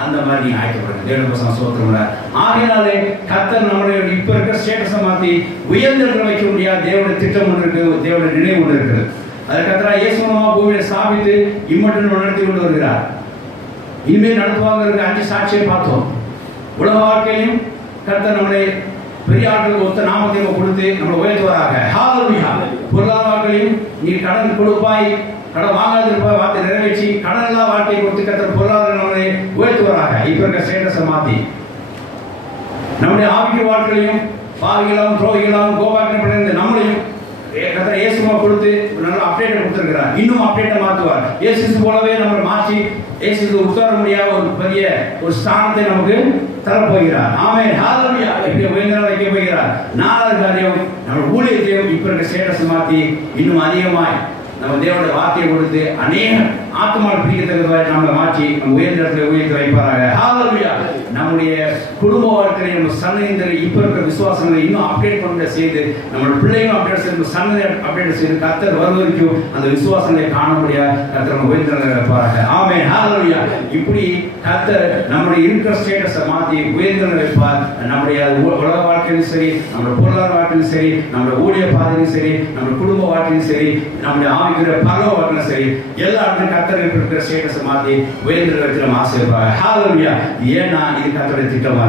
அந்த மாதிரி நீங்க ஆயத்தப்படுங்க. தேவனுடைய பசங்க சோத்திரம்ல. ஆகையினாலே கர்த்தர் நம்மளுடைய இப்ப இருக்கிற ஸ்டேட்டஸை மாத்தி உயர்ந்த இடத்துல வைக்க முடியாது. தேவனுடைய திட்டம் ஒன்று இருக்கு, தேவனுடைய நினைவு ஒன்று இருக்குது. அதை கர்த்தர் இயேசு மூலமா பூமியை ஸ்தாபித்து இம்மட்டும் நடத்தி கொண்டு வருகிறார். இனிமேல் நடத்துவாங்க 5 சாட்சியை பார்த்தோம். உலக வாழ்க்கையிலும் கர்த்தர் நம்மளை பெரிய ஆட்களுக்கு ஒத்த நாமத்தை கொடுத்து நம்மளை உயர்த்துவாராக. ஹalleluya. பொருளாதார வாழ்க்கையிலும் நீ கடன் கொடுப்பாய், கடன் வாங்காதிருப்பாய், வார்த்தை நிறைவேற்றி கடன் இல்லா வாழ்க்கையை கொடுத்து கர்த்தர் பொருளாதார நம்மளை உயர்த்துவாராக. இப்ப இருக்க ஸ்டேட்டஸை மாத்தி நம்முடைய ஆவிக்குரிய வாழ்க்கையிலும் பாவிகளாம் துரோகிகளாம் கோபாக்கியம் பண்ணிருந்த நம்மளையும் கர்த்தர் இயேசுமா கொடுத்து நல்ல அப்டேட் கொடுத்திருக்கிறார். இன்னும் அப்டேட்டை மாற்றுவார். இயேசு போலவே நம்மளை மாற்றி இயேசு உட்கார முடியாத ஒரு பெரிய ஒரு ஸ்தானத்தை நமக்கு தரப்போகிறார். ஆமென். ஹalleluya. இப்படி உயர்ந்த வைக்க போகிறார். 4வது காரியம், நம்ம ஊழியத்தையும் இப்ப இருக்க ஸ்டேட்டஸ் மாத்தி இன்னும் அதிகமாய் நம்ம தேவனுடைய வார்த்தையை கொடுத்து அநேக ஆத்மாவை பிடிக்கத்தக்கதாய் நம்மளை மாற்றி நம்ம உயர்ந்த இடத்துல உயர்த்தி வைப்பாராக. ஹalleluya. நம்முடைய குடும்ப வாழ்க்கையை நம்ம சன்னதிகளை இப்ப இருக்கிற விசுவாசங்களை இன்னும் அப்டேட் பண்ண செய்து நம்மளோட பிள்ளைகளும் அப்டேட் செய்து சன்னதி அப்டேட் செய்து கர்த்தர் வருவதற்கும் அந்த விசுவாசங்களை காண முடியாது. கர்த்தர் நம்ம உயர்ந்த வைப்பாராக. ஆமென். ஹalleluya. இப்படி கர்த்தர் நம்முடைய இருக்கிற ஸ்டேட்டஸை மாற்றி உயர்ந்த வைப்பார். நம்முடைய உலக வாழ்க்கையிலும் சரி, நம்முடைய பொருளாதார வாழ்க்கையிலும் சரி, நம்முடைய ஊழிய பாதையிலும் சரி, நம்முடைய குடும்ப வாழ்க்கையிலும் சரி, நம்முடைய ஆவிக்குரிய பரலோக வாழ்க்கையிலும் சரி, எல்லா இடத்துலையும் கர்த்தர் இருக்கிற ஸ்டேட்டஸை மாற்றி உயர்ந்த வைத்து நம்ம ஆசைப்பாங்க. ஹalleluya. ஏன்னா இது கர்த்தருடைய திட்டமா